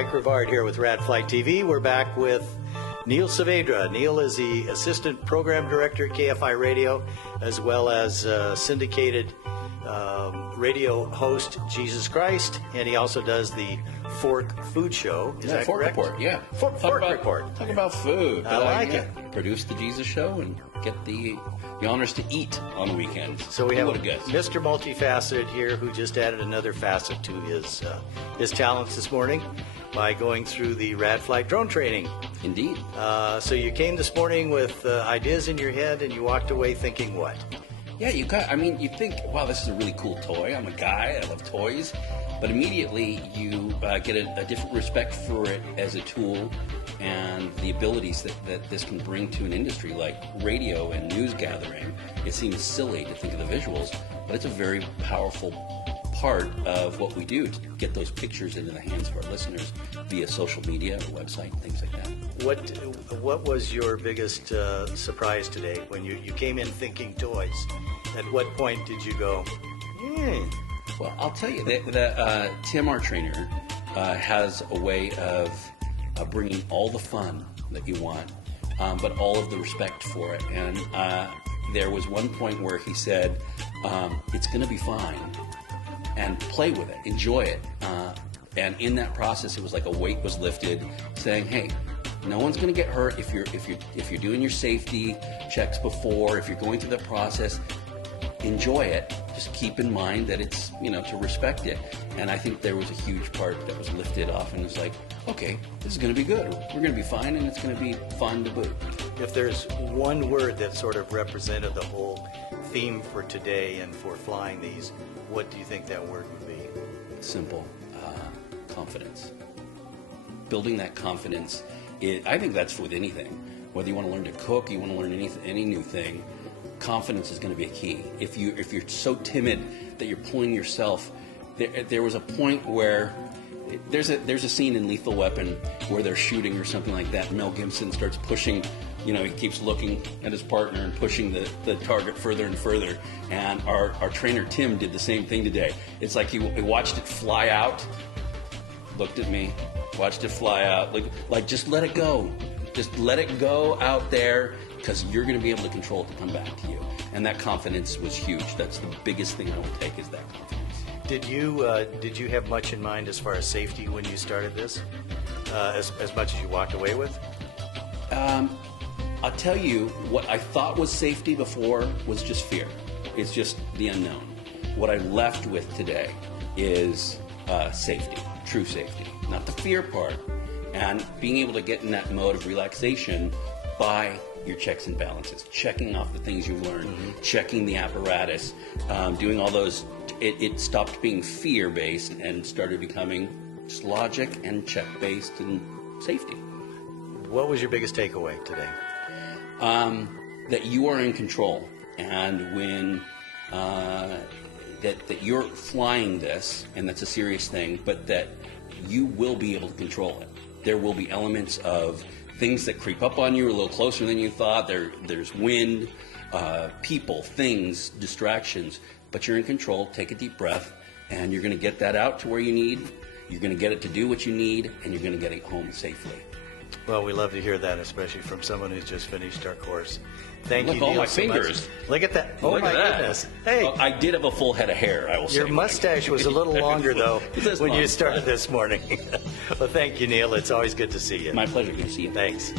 Mike Rivard here with Rad Flight TV. We're back with Neil Saavedra. Neil is the Assistant Program Director at KFI Radio, as well as syndicated radio host Jesus Christ, and he also does the Fork Food Show. Is that Fork correct? Report, yeah. Fork Report. Talk about food. I like it. Produce the Jesus Show and get the honors to eat on the weekend. So we have Who would've guessed? Mr. Multifaceted here who just added another facet to his talents this morning by going through the Rad Flight drone training. Indeed. So you came this morning with ideas in your head and you walked away thinking what? Yeah, you think, wow, this is a really cool toy. I'm a guy, I love toys. But immediately you get a different respect for it as a tool and the abilities that this can bring to an industry like radio and news gathering. It seems silly to think of the visuals, but it's a very powerful part of what we do to get those pictures into the hands of our listeners via social media, or website, things like that. What was your biggest surprise today when you came in thinking toys? At what point did you go, Well, I'll tell you, the Tim, our trainer, has a way of bringing all the fun that you want, but all of the respect for it. And there was one point where he said, it's going to be fine, and play with it, enjoy it. And in that process, it was like a weight was lifted, saying, hey, no one's going to get hurt if you're doing your safety checks before, if you're going through the process. Enjoy it. Just keep in mind that it's, to respect it. And I think there was a huge part that was lifted off, and it's like, okay, this is going to be good. We're going to be fine, and it's going to be fun to boot. If there's one word that sort of represented the whole theme for today and for flying these, what do you think that word would be? Simple. Confidence. Building that confidence, I think that's with anything. Whether you want to learn to cook, you want to learn any new thing, confidence is going to be a key. If you're so timid that you're pulling yourself, there was a point where there's a scene in Lethal Weapon where they're shooting or something like that, and Mel Gibson starts pushing, he keeps looking at his partner and pushing the target further and further. And our trainer Tim did the same thing today. It's like he watched it fly out, looked at me, watched it fly out, like just let it go. Just let it go out there, because you're going to be able to control it to come back to you. And that confidence was huge. That's the biggest thing I will take, is that confidence. Did you have much in mind as far as safety when you started this? As much as you walked away with? I'll tell you, what I thought was safety before was just fear. It's just the unknown. What I left with today is safety, true safety, not the fear part. And being able to get in that mode of relaxation by your checks and balances, checking off the things you've learned, checking the apparatus, doing all those. It stopped being fear-based and started becoming just logic and check-based and safety. What was your biggest takeaway today? That you are in control, and when that you're flying this, and that's a serious thing, but that you will be able to control it. There will be elements of things that creep up on you a little closer than you thought. There's wind, people, things, distractions, but you're in control. Take a deep breath, and you're going to get that out to where you need. You're going to get it to do what you need, and you're going to get it home safely. Well, we love to hear that, especially from someone who's just finished our course. Thank you, Look, all Neil, my so fingers. much. Look at that. Oh, Look my at that. goodness. Hey. Well, I did have a full head of hair, I will say. Your mustache was a little longer, though, when you started this morning. Well, thank you, Neil. It's always good to see you. My pleasure. Good to see you. Thanks.